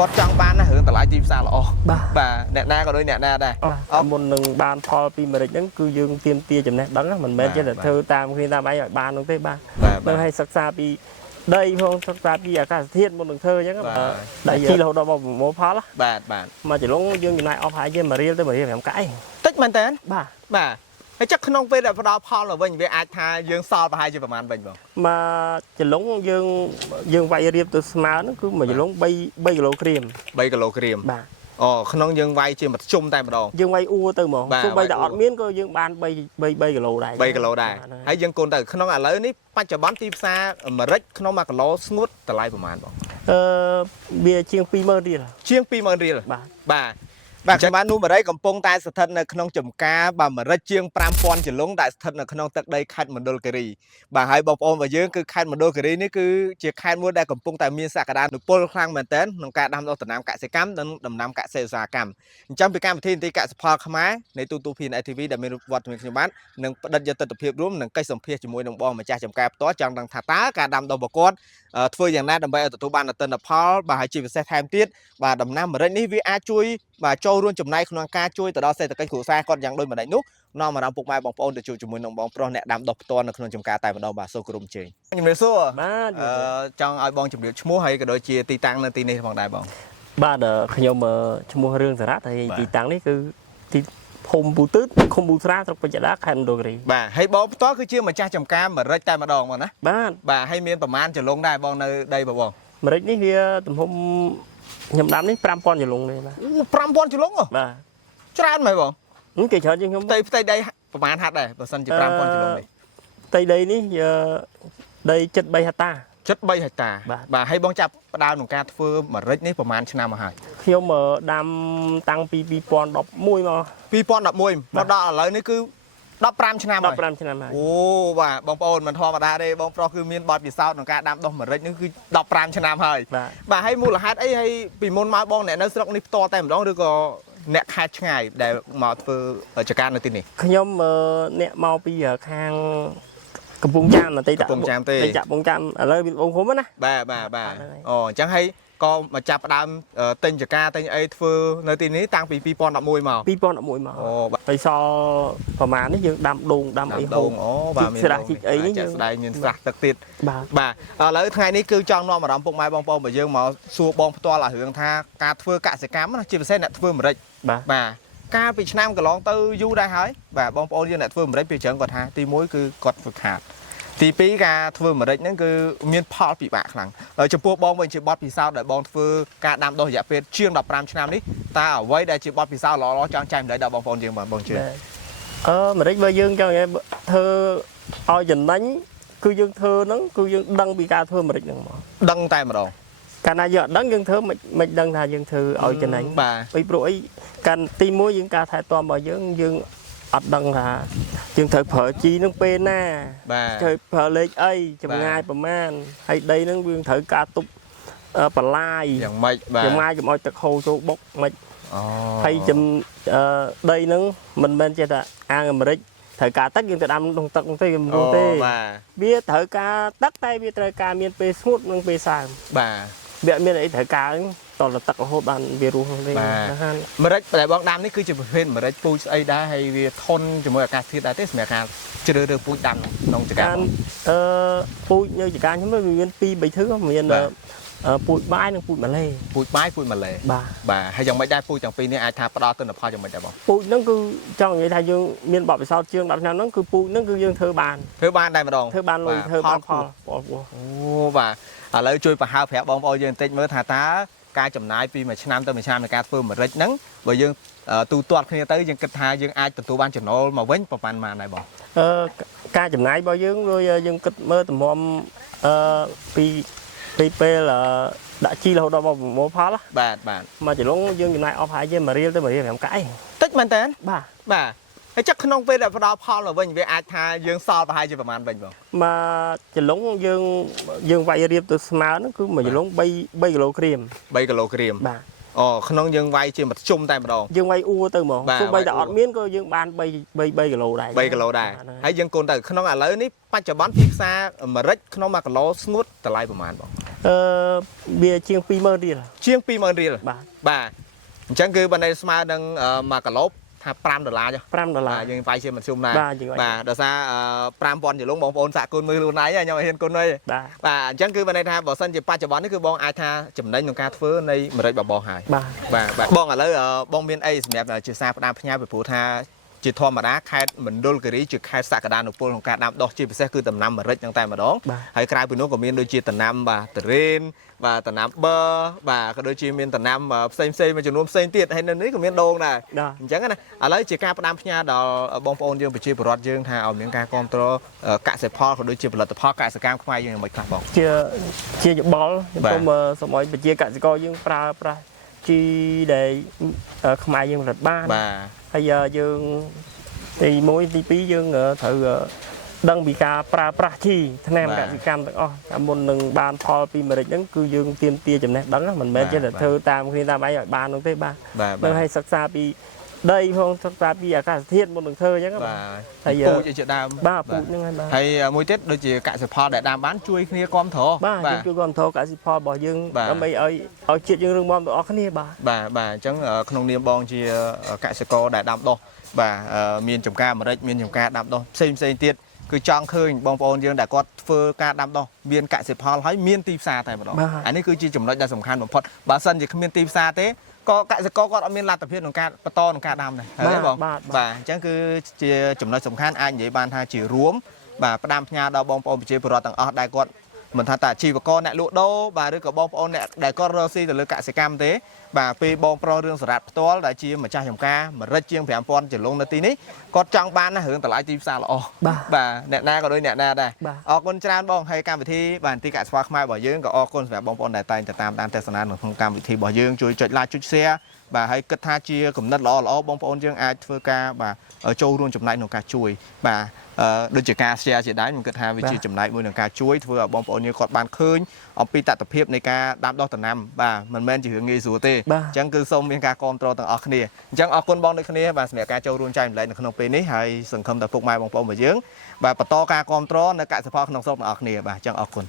có trong ban nó hưởng tờ lại chim xa lọ bà nè na có đôi nè na đây một nâng ban thò pin mà đấy những cư dương tiêm tia chấm nè đắng mình bên trên là thơ tam khi ta bay ở ban nó tới ba nó hay sắc xa pi đây không sắc xa pi cả thiên một đường thơ nhá đại chi là hồi đó một phá lá bà mà chỉ lúc dương như này off hai trên mà riêng tới mà riêng phải không cãi tích man tên bà chắc không về là đó Paul là vinh về ai tha dương so và hai chữประมาณvinh không mà chỉ lúc dương vay riêng từ smart nó cứ mà chỉ lúc bay kg bà không dương vay chỉ một chung tay mà đòn dương vay u từ một cứ bay đọt miếng coi dương ban bay kg đài hay dương côn từ không là lớn ní bắt cho bắn tim xa mà rách không mà có smooth từ lại ประมาณ bia chiên pi mơ đi rồi bà chẳng bán nu mà đấy còn pong tai sạt thân là không chấm cá bà mà rách chiên pram pon chỉ lúng đại sạt thân là không tận đây khai một đôi kiri bà hai bọc ôm và dưới cứ khai một đôi kiri ní cứ chỉ khai mua đây còn pong tai miên sạc đan được pol khang mình tên nông cá đam đâu tận nam cả sẽ cắm đầm nam cả sẽ già cắm trong việc cam thiên thì cả spa khám áในตู้พิน ITV ដែលមានវត្តមានខ្ញុំបាននឹងបដិទ្ធទស្សនភាពរួមនឹងកិច្ចសម្ភាសជាមួយនឹងបងម្ចាស់ចំការផ្ទាល់ចង់ដឹងថាតើការដាំដុះប្រកបធ្វើយ៉ាងណាដើម្បីឲ្យទទួលបានទិន្នផលបាទហើយជាពិសេសថែមទៀតបាទដំណាំម្រេចនេះវាអាចជួយបាទចូលរួមចំណែកក្នុងការជួយទៅដល់សេដ្ឋកិច្ចគ្រួសារគាត់យ៉ាងដូចម្ដេចនោះនាំមកដល់ពុកម៉ែបងប្អូនទៅជួយជាមួយនឹងបងប្រុសអ្នកដាំដុះផ្ទាល់នៅក្នុងចំការតែម្ដងបាទសូមគោរពអញ្ជើញជំរាបសួរបាទចង់ឲ្យបងជម្រាបឈ្មោះហើយក៏ដូចជាទីតាំងនៅទីនេះផងដែរបងបាទខ្ញុំឈ្មោះរឿងសារ៉ាត់ហើយទីតាំងនេះគឺទីភូមិពូទឺតឃុំពូស្រាស្រុកបច្ចដាខេត្តមណ្ឌលគិរីបាទហើយបងផ្ទាល់គឺជាម្ចាស់ចំការម្រេចតែម្ដងបងណាបាទហើយមានប្រមាណចលងដែរបងនៅដីបងម្រេចនេះវាទំហំខ្ញុំដាំនេះ 5000 ចលងទេបាទ 5000 ចលងបាទច្រើនមែនបងគេច្រើនជាងខ្ញុំផ្ទៃដីប្រមាណហាត់ដែរបើសិនជា 5000 ចលងនេះផ្ទៃដីនេះដី73 ហិកតា 73 ហិកតាបាទហើយបងចាប់ផ្ដើមក្នុងការធ្វើម្រេចនេះប្រហែលឆ្នាំមកហើយខ្ញុំដាំតាំងពី2011មកមកដល់ឥឡូវនេះគឺ15 ឆ្នាំហើយ15 ឆ្នាំហើយអូបាទបងប្អូនមិនធម្មតាទេបងប្រុសគឺមានបទពិសោធន៍ក្នុងការដាំដុះម្រេចនេះគឺ15 ឆ្នាំហើយបាទហើយមូលហេតុអីហើយពីមុនមកបងអ្នកនៅស្រុកនេះផ្ទាល់តែម្ដងឬក៏អ្នកខេត្តឆ្ងាយដែលមកធ្វើចការនៅទីនេះខ្ញុំអ្នកមកពីខាងកំពង់ចាមបន្តិចកំពង់ចាមទេកំពង់ចាមឥឡូវមានបងខ្ញុំណាបាទអូអញ្ចឹងហើយក៏មកចាប់ផ្ដើមទិញចការទិញអីធ្វើនៅទីនេះតាំងពី2011មកអូហើយសល់ប្រហែលនេះយើងដាំដូងដាំអីហូបអូបាទមានស្រះជីកអីនេះយើងស្ដាយមានស្រះទឹកទៀតបាទឥឡូវថ្ងៃនេះគឺចង់នាំអារម្មណ៍ពុកម៉ែបងប្អូនរបស់យើងមកសួរបងផ្ទាល់អារឿងថាការធ្វើកសិកម្មណាជាពិសេសអ្នកធ្វើម្រេចបាទកាលពីឆ្នាំកន្លងទៅយូរដែរហើយបាទបងប្អូនយើងអ្នកធ្វើម្រេចពីច្រើនគាត់ថាទី1គឺគាត់ហ្វឹកហាត់ទី2ការធ្វើម្រេចហ្នឹងគឺមានផលពិបាកខ្លាំងចំពោះបងវិញជាបទពិសោធន៍ដែលបងធ្វើការដាំដុះរយៈពេលជាង15ឆ្នាំនេះតើអ្វីដែលជាបទពិសោធន៍ល្អៗចង់ចែកម្លែកដល់បងប្អូនយើងបងជឿម្រេចបើយើងចង់ធ្វើឲ្យចំណេញគឺយើងធ្វើហ្នឹងគឺយើងដឹងពីការធ្វើម្រេចហ្នឹងមកដឹងតែម្ដងកាលណាយើងអត់ដឹងយើងធ្វើមិនដឹងថាយើងធ្វើឲ្យចំណេញពីព្រោះអីកាន់ទី1យើងការថែទាំរបស់យើងអត់ដឹងថាយើងត្រូវប្រើជីនឹងពេលណាត្រូវប្រើលេខអីចម្ងាយប្រមាណហើយដីនឹងយើងត្រូវការទប់បន្លាយយ៉ាងម៉េចយ៉ាងម៉េចកុំឲ្យទឹកហូរចូលបុកមិនហើយដីនឹងមិនមែនចេះតែអាងអាមេរិកត្រូវការទឹកយើងទៅដាំក្នុងទឹកទេមិនรู้ទេវាត្រូវការទឹកតែវាត្រូវការមានពេលស្ងួតនិងពេលសើមវាមានអីត្រូវការតលទឹករហូតបានវារស់ហ្នឹងទេម្រេចដែលបងដាំនេះគឺជាប្រភេទម្រេចពូជស្អីដែរហើយវាធន់ជាមួយអាកាសធាតុដែរទេសម្រាប់ការជ្រើសរើសពូជដាំក្នុងចការពូជនៅចការខ្ញុំវាមាន2 3ធឺមានពូជបាយនិងពូជម៉ាឡេពូជបាយពូជម៉ាឡេបាទហើយយ៉ាងម៉េចដែរពូជទាំងពីរនេះអាចថាផ្ដល់ទិន្នផលយ៉ាងម៉េចដែរបងពូជហ្នឹងគឺចង់និយាយថាយើងមានបទពិសោធន៍ជាង10ឆ្នាំហ្នឹងគឺពូជហ្នឹងគឺយើងធ្វើបានតែម្ដងធ្វើបានលុយធ្វើបានផលអូបាទឥឡូវជួយបង្ហើបប្រាប់បងប្អូនយើងបន្តិចមើលថាតើការចំណាយពីមួយឆ្នាំទៅមួយឆ្នាំនៃការធ្វើម្រេចហ្នឹងបើយើងទូទាត់គ្នាទៅយើងគិតថាយើងអាចទទួលបានចំណូលមកវិញប្រហែលម៉ានដែរបងការចំណាយរបស់យើងយើងគិតមើលតម្រាំពីពេលដាក់ជីរហូតដល់មកប្រមូលផលបាទមកចលងយើងចំណាយអស់ហើយយើងមករៀលទៅមករៀល5កែតិចមែនតើបាទហើយchắcក្នុងពេលដែលផ្ដល់ផលទៅវិញវាអាចថាយើងសល់ប្រហែលជាប្រហែលវិញបងមកចលងយើងវាយរៀបទៅស្មើហ្នឹងគឺមួយចលង3 គីឡូក្រាមបាទក្នុងយើងវាយជាមធ្យមតែម្ដងយើងវាយអ៊ូទៅហ្មងទោះបីតែអត់មានក៏យើងបាន3 គីឡូដែរហើយយើងកូនទៅក្នុងឥឡូវនេះបច្ចុប្បន្នទីផ្សារអាមេរិកក្នុង1 គីឡូស្ងួតតម្លៃប្រហែលបង វាជាង20000រៀល ជាង20000រៀល បាទ បាទអញ្ចឹងគឺបណ្ដៃស្មើនឹង1គីឡូថា$5ចុះ $5 យើងវាយជាមធ្យមដែរ បាទយើងវាយ បាទដោយសារ5000ជាលងបងប្អូនសាក់គុណមើលខ្លួនឯងខ្ញុំអត់ហ៊ានគុណទេ បាទ បាទអញ្ចឹងគឺបណ្ដៃថាបើសិនជាបច្ចុប្បន្ននេះគឺបងអាចថាចំណេញក្នុងការធ្វើនៃម្រេចបបរហើយ បាទ បាទបងឥឡូវបងមានអីសម្រាប់ជាសារផ្ដាំផ្ញើពីព្រោះថាជាធម្មតាខេត្តមណ្ឌលគិរីជាខេត្តសក្តានុពលក្នុងការដាំដុះជាពិសេសគឺដំណាំម្រេចហ្នឹងតែម្ដងហើយក្រៅពីនោះក៏មានដូចជាដំណាំបាទតរ៉េនបាទដំណាំបឺបាទក៏ដូចជាមានដំណាំផ្សេងមួយចំនួនផ្សេងទៀតហើយនៅនេះក៏មានដូងដែរអញ្ចឹងណាឥឡូវជាការផ្ដាំផ្ញើដល់បងប្អូនយើងប្រជាពលរដ្ឋយើងថាឲ្យមានការគ្រប់គ្រងកសិផលក៏ដូចជាផលិតផលកសិកម្មខ្មែរយើងយ៉ាងម៉េចខ្លះបងជាយោបល់ខ្ញុំសូមឲ្យប្រជាកសិករយើងប្រើប្រាស់ជីដែលខ្មែរយើងផលិតបាន បាទ ហើយយើងទី1ទី2យើងត្រូវដឹងពីការប្រើប្រាស់ជីថ្នាំកសិកម្មទាំងអស់តែមុននឹងបានផលពីម្រេចហ្នឹងគឺយើងទៀមទាចំណេះដឹងមិនមែនចេះតែធ្វើតាមគ្នាតាមឯងឲ្យបាននោះទេបាទនឹងឲ្យសិក្សាពីដីផងសិក្សាពីអាកាសធាតុមុននឹងធ្វើអញ្ចឹងបាទហើយពូជជាដើម បាទពូជហ្នឹងហើយបាទ ហើយមួយទៀតដូចជាកសិផលដែលដាំបានជួយគ្នាគ្រប់គ្រង បាទជួយគ្រប់គ្រងកសិផលរបស់យើងដើម្បីឲ្យជាតិយើងរឹងមាំទាំងអស់គ្នាបាទបាទអញ្ចឹងក្នុងនាមបងជាកសិករដែលដាំដុះបាទមានចំការម្រេចមានចំការដាំដុះផ្សេងទៀតគឺចង់ឃើញបងប្អូនយើងដែលគាត់ធ្វើការដាំដុះមានកសិផលហើយមានទីផ្សារតែម្ដងអានេះគឺជាចំណុចដែលសំខាន់បំផុតបើសិនជាគ្មានទីផ្សារទេក៏កសិករគាត់អត់មានលទ្ធភាពក្នុងការបន្តក្នុងការដាំដែរហើយបងបាទអញ្ចឹងគឺជាចំណុចសំខាន់អាចនិយាយបានថាជារួមបាទផ្ដាំផ្ញើដល់បងប្អូនប្រជាពលរដ្ឋទាំងអស់ដែលគាត់មិនថាតាអាជីវករអ្នកលក់ដូរបាទឬក៏បងប្អូនអ្នកដែលគាត់រកស៊ីទៅលើកសិកម្មទេបាទពេលបងប្រុសរឿងសារ៉ាត់ផ្ទាល់ដែលជាម្ចាស់ចំការម្រេចជាង5000ចលងនៅទីនេះគាត់ចង់បានណារឿងតម្លៃទីផ្សារល្អបាទអ្នកណាក៏ដូចអ្នកណាដែរអរគុណច្រើនបងហើយកម្មវិធីបាទទីកសិផលខ្មែររបស់យើងក៏អរគុណសម្រាប់បងប្អូនដែលតែងតែតាមដានទស្សនាក្នុងកម្មវិធីរបស់យើងជួយចុច like ចុច share បាទហើយគិតថាជាគំនិតល្អបងប្អូនយើងអាចធ្វើការបាទចូលរួមចំណែកក្នុងការជួយបាទដូចជាការ share ជាដែរខ្ញុំគិតថាវាជាចំណែកមួយក្នុងការជួយធ្វើឲ្យបងប្អូនយើងគាត់បានឃើញអំពីតថភាពនៃការដាំដុះដំណាំបាទមិនមែនជារឿងងាយស្រួលទេអញ្ចឹងគឺសូមមានការគ្រប់គ្រងទាំងអស់គ្នាអញ្ចឹងអរគុណបងដូចគ្នាបាទសម្រាប់ការចូលរួមចែករំលែកនៅក្នុងពេលនេះហើយសង្ឃឹមថាពុកម៉ែបងប្អូនរបស់យើងបាទបន្តការគ្រប់គ្រងនៅកសិផលក្នុងស្រុកទាំងអស់គ្នាបាទអញ្ចឹងអរគុណ